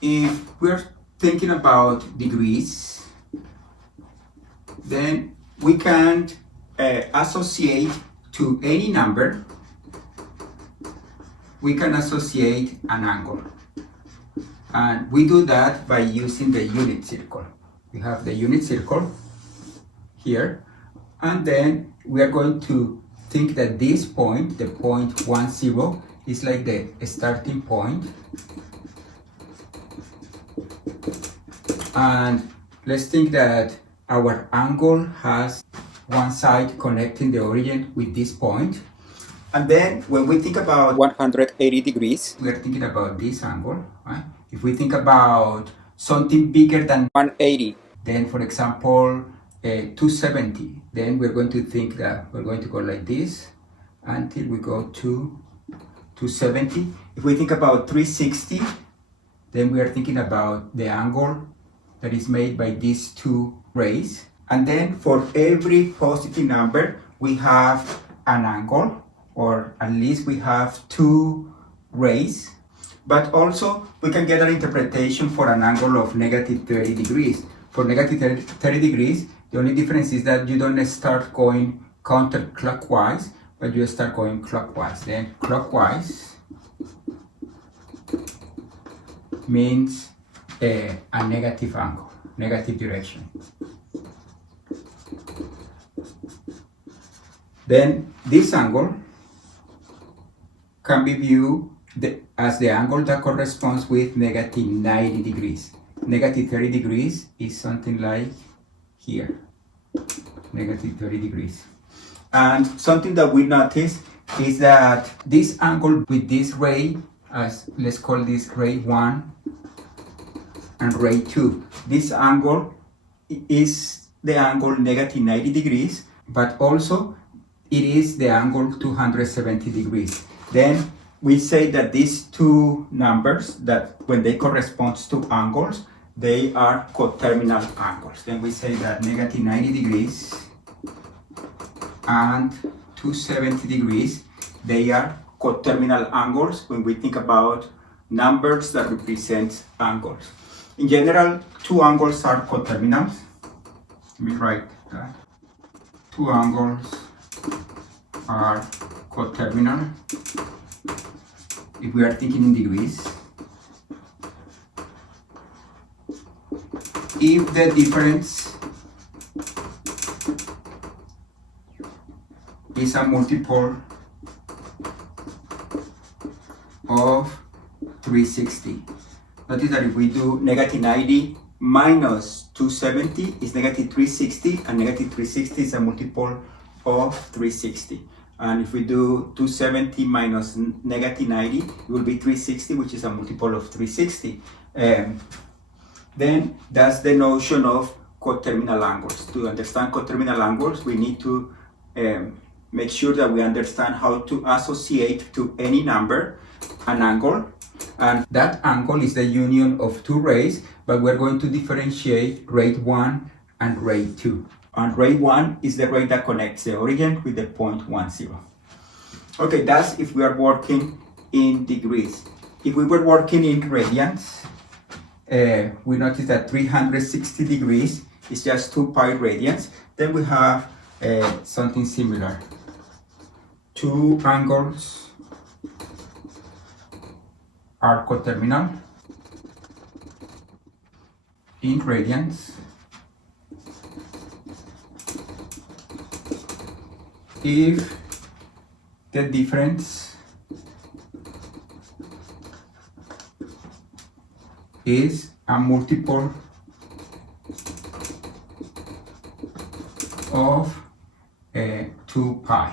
If we're thinking about degrees, then we can associate to any number, we can associate an angle. And we do that by using the unit circle. We have the unit circle here, and then we are going to think that this point, the point 1, 0, is like the starting point. And let's think that our angle has one side connecting the origin with this point. And then when we think about 180 degrees, we are thinking about this angle, right? If we think about something bigger than 180, then for example, 270, then we're going to think that we're going to go like this until we go to 270. If we think about 360, then we are thinking about the angle that is made by these two rays. And then for every positive number, we have an angle, or at least we have two rays. But also we can get an interpretation for an angle of negative 30 degrees. For negative 30 degrees, the only difference is that you don't start going counterclockwise, but you start going clockwise. Then clockwise means a negative angle, negative direction. Then this angle can be viewed as the angle that corresponds with negative 90 degrees. Negative 30 degrees is something like here, negative 30 degrees. And something that we notice is that this angle with this ray, as let's call this ray 1 and ray 2, this angle is the angle negative 90 degrees, but also it is the angle 270 degrees. Then we say that these two numbers, that when they correspond to angles, they are coterminal angles. Then we say that negative 90 degrees and 270 degrees, they are coterminal angles when we think about numbers that represent angles. In general, two angles are coterminals. Let me write that. Two angles are coterminal if we are thinking in degrees. If the difference is a multiple of 360. Notice that if we do negative 90 minus 270 is negative 360, and negative 360 is a multiple of 360. And if we do 270 minus negative 90, it will be 360, which is a multiple of 360. Then that's the notion of coterminal angles. To understand coterminal angles, we need to make sure that we understand how to associate to any number an angle. And that angle is the union of two rays, but we're going to differentiate ray 1 and ray 2. And ray 1 is the ray that connects the origin with the point 1, 0. Okay, that's if we are working in degrees. If we were working in radians, we notice that 360 degrees is just 2 pi radians. Then we have something similar. Two angles are coterminal in radians if the difference is a multiple of 2 pi.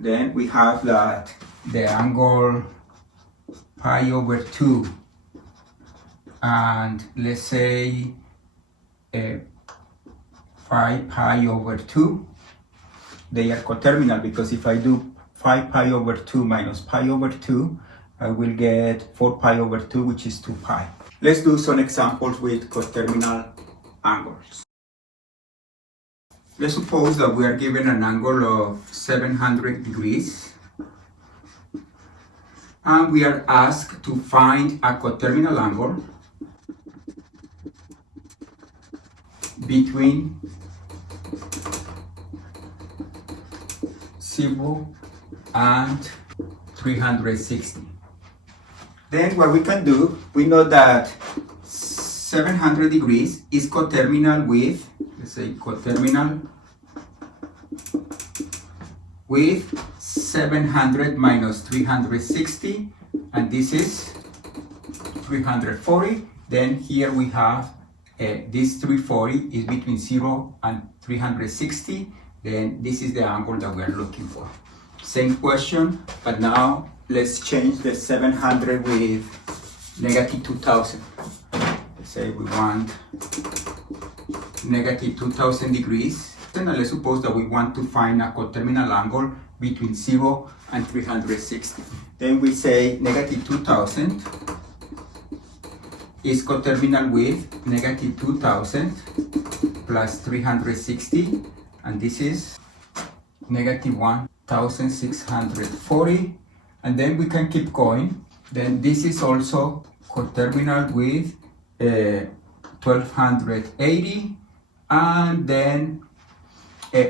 Then we have that the angle pi over 2 and let's say 5 pi over 2, they are coterminal, because if I do 5 pi over 2 minus pi over 2, I will get 4 pi over 2, which is 2 pi. Let's do some examples with coterminal angles. Let's suppose that we are given an angle of 700 degrees and we are asked to find a coterminal angle between 0 and 360. Then what we can do, we know that 700 degrees is coterminal with, let's say coterminal with 700 minus 360, and this is 340. Then here we have this 340 is between 0 and 360. Then this is the angle that we are looking for. Same question, but now let's change the 700 with negative 2000. Let's say we want negative 2000 degrees. And let's suppose that we want to find a coterminal angle between 0 and 360. Then we say negative 2000 is coterminal with negative 2000 plus 360, and this is negative 1640, and then we can keep going. Then this is also coterminal with 1280, and then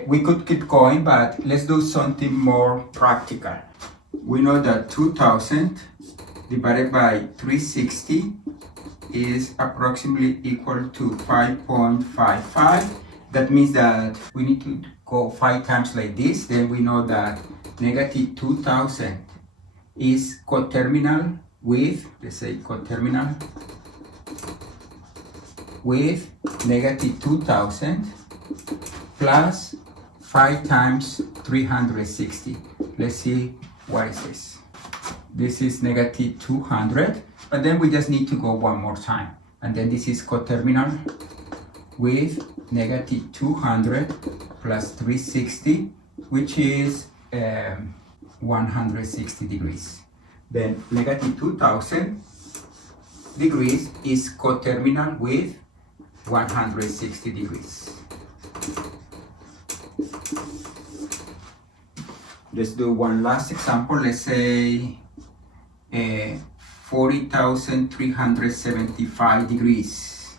we could keep going, but let's do something more practical. We know that 2000 divided by 360 is approximately equal to 5.55. That means that we need to go 5 times like this. Then we know that negative 2000 is coterminal with, let's say coterminal with negative 2000 plus 5 times 360. Let's see what is this. This is negative 200, but then we just need to go one more time. And then this is coterminal with negative 200 plus 360, which is 160 degrees. Then negative 2000 degrees is coterminal with 160 degrees. Let's do one last example. Let's say 40,375 degrees.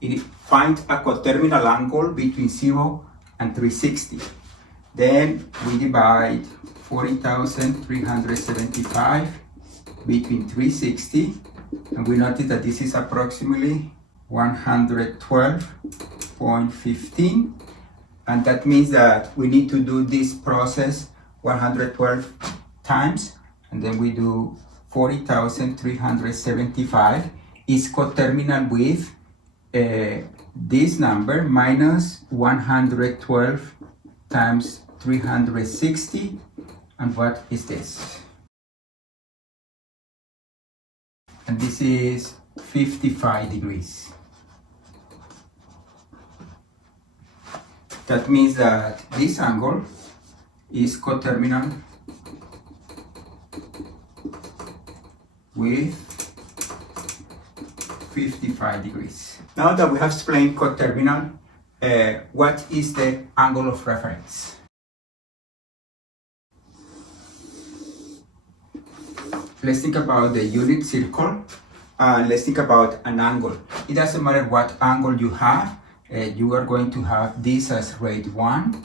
It finds a coterminal angle between 0 and 360. Then we divide 40,375 between 360, and we notice that this is approximately 112.15, and that means that we need to do this process 112 times, and then we do 40,375 is coterminal with this number minus 112 times 360, and what is this? And this is 55 degrees. That means that this angle is coterminal with 55 degrees. Now that we have explained coterminal, what is the angle of reference? Let's think about the unit circle. Let's think about an angle. It doesn't matter what angle you have. You are going to have this as rate 1,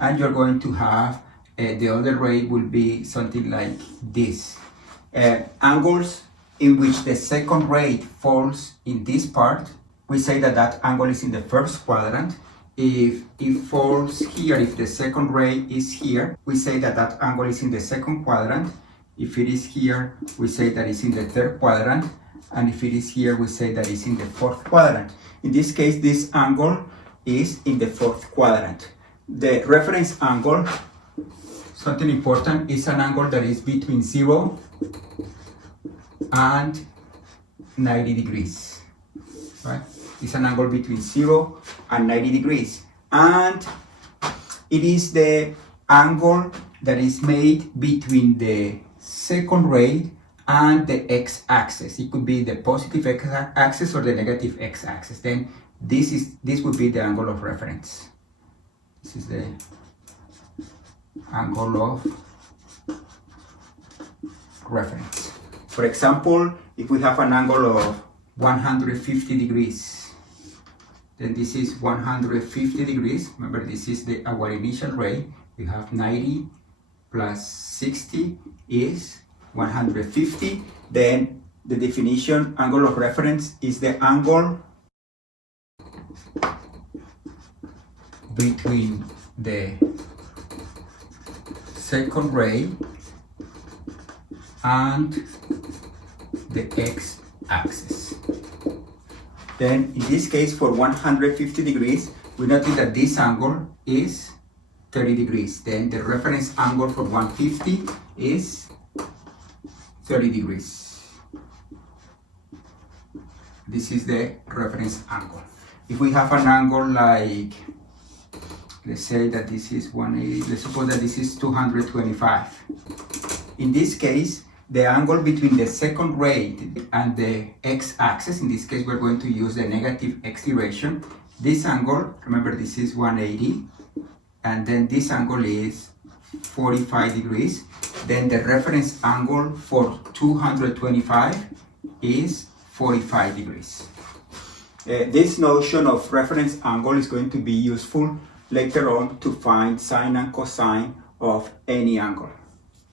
and you're going to have the other rate will be something like this. Angles in which the second rate falls in this part, we say that that angle is in the first quadrant. If it falls here, if the second rate is here, we say that that angle is in the second quadrant. If it is here, we say that it's in the third quadrant, and if it is here, we say that it's in the fourth quadrant. In this case, this angle is in the fourth quadrant. The reference angle, something important, is an angle that is between 0 and 90 degrees. Right? It's an angle between 0 and 90 degrees. And it is the angle that is made between the second rate and the x-axis. It could be the positive x-axis or the negative x-axis. Then this would be the angle of reference. This is the angle of reference. For example, if we have an angle of 150 degrees, then this is 150 degrees. Remember, this is our initial ray. We have 90 plus 60 is 150. Then the definition angle of reference is the angle between the second ray and the x-axis. Then in this case, for 150 degrees, we notice that this angle is 30 degrees. Then the reference angle for 150 is 30 degrees. This is the reference angle. If we have an angle like, let's say that this is 180, let's suppose that this is 225. In this case, the angle between the second ray and the x-axis, in this case we're going to use the negative x direction. This angle, remember this is 180, and then this angle is 45 degrees. Then the reference angle for 225 is 45 degrees. This notion of reference angle is going to be useful later on to find sine and cosine of any angle.